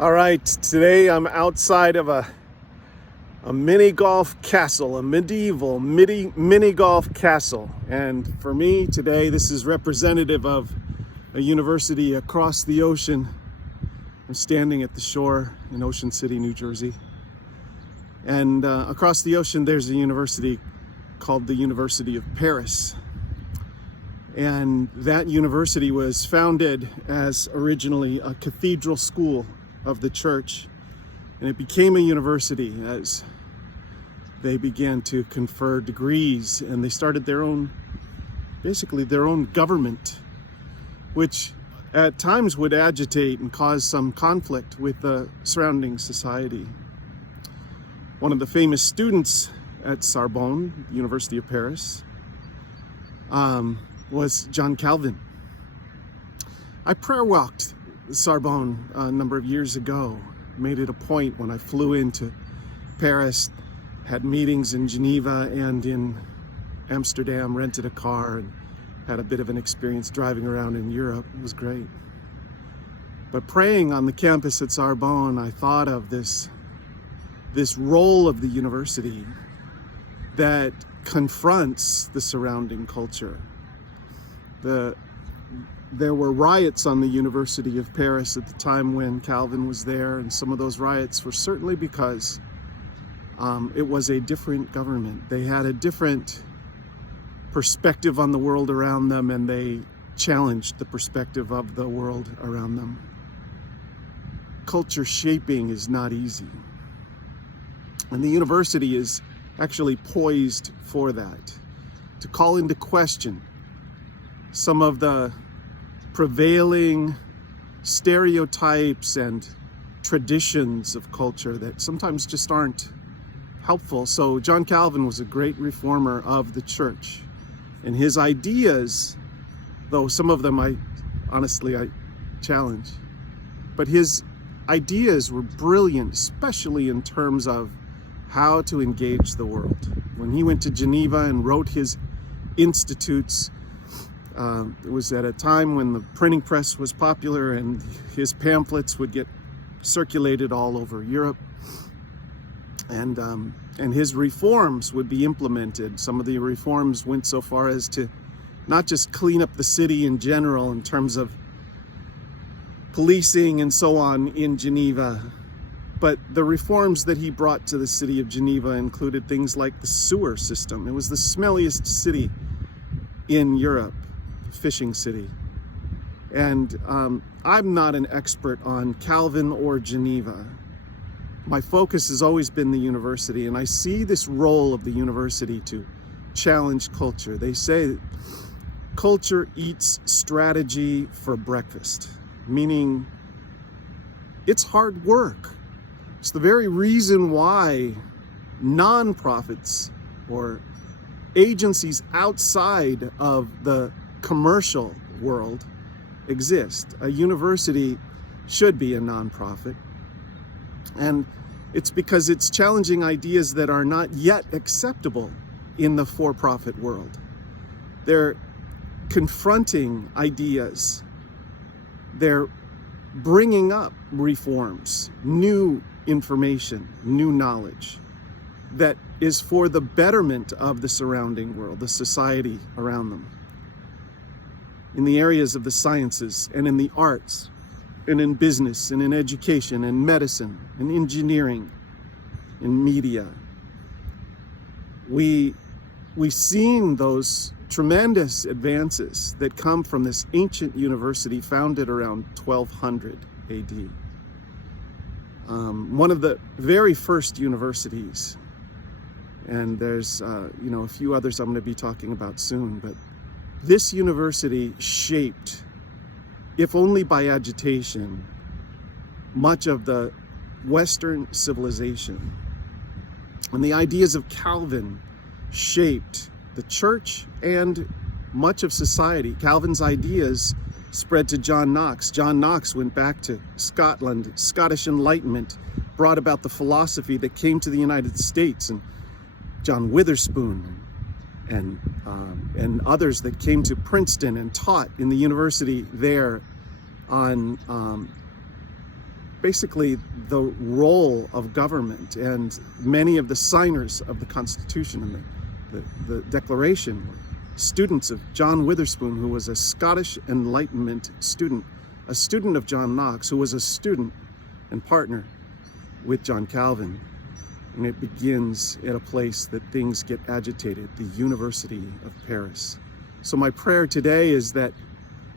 All right, today I'm outside of a mini golf castle, a medieval mini golf castle. And for me today, this is representative of a university across the ocean. I'm standing at the shore in Ocean City, New Jersey. And across the ocean, there's a university called the University of Paris. And that university was founded as originally a cathedral school of the church, and it became a university as they began to confer degrees, and they started their own government, which at times would agitate and cause some conflict with the surrounding society. One of the famous students at Sarbonne, University of Paris, was John Calvin. I prayer walked Sarbonne a number of years ago. Made it a point when I flew into Paris, had meetings in Geneva and in Amsterdam, rented a car and had a bit of an experience driving around in Europe. It was great. But praying on the campus at Sarbonne, I thought of this role of the university that confronts the surrounding culture. There were riots on the University of Paris at the time when Calvin was there, and some of those riots were certainly because it was a different government. They had a different perspective on the world around them, and they challenged the perspective of the world around them. Culture shaping is not easy, and the university is actually poised for that, to call into question some of the prevailing stereotypes and traditions of culture that sometimes just aren't helpful. So John Calvin was a great reformer of the church, and his ideas, though some of them I challenge, but his ideas were brilliant, especially in terms of how to engage the world. When he went to Geneva and wrote his institutes, it was at a time when the printing press was popular, and his pamphlets would get circulated all over Europe, and his reforms would be implemented. Some of the reforms went so far as to not just clean up the city in general in terms of policing and so on in Geneva, but the reforms that he brought to the city of Geneva included things like the sewer system. It was the smelliest city in Europe, fishing city. And I'm not an expert on Calvin or Geneva. My focus has always been the university, and I see this role of the university to challenge culture. They say culture eats strategy for breakfast, meaning it's hard work. It's the very reason why nonprofits or agencies outside of the commercial world exist. A university should be a nonprofit, and it's because it's challenging ideas that are not yet acceptable in the for-profit world. They're confronting ideas. They're bringing up reforms, new information, new knowledge that is for the betterment of the surrounding world, the society around them. In the areas of the sciences and in the arts and in business and in education and medicine and engineering and media. We've seen those tremendous advances that come from this ancient university founded around 1200 AD. One of the very first universities, and there's a few others I'm going to be talking about soon, but this university shaped, if only by agitation, much of the Western civilization. And the ideas of Calvin shaped the church and much of society. Calvin's ideas spread to John Knox. John Knox went back to Scotland. Scottish Enlightenment brought about the philosophy that came to the United States, and John Witherspoon and others that came to Princeton and taught in the university there on basically the role of government, and many of the signers of the Constitution and the Declaration were students of John Witherspoon, who was a Scottish Enlightenment student, a student of John Knox, who was a student and partner with John Calvin. And it begins at a place that things get agitated, the University of Paris. So my prayer today is that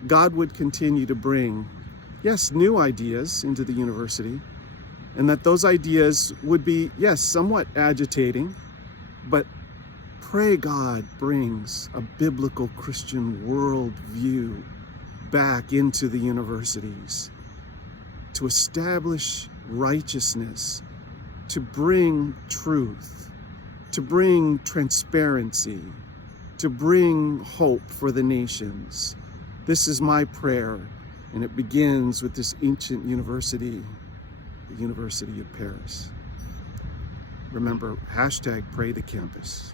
God would continue to bring, yes, new ideas into the university, and that those ideas would be, yes, somewhat agitating, but pray God brings a biblical Christian worldview back into the universities to establish righteousness, to bring truth, to bring transparency, to bring hope for the nations. This is my prayer, and it begins with this ancient university, the University of Paris. Remember, #PrayTheCampus.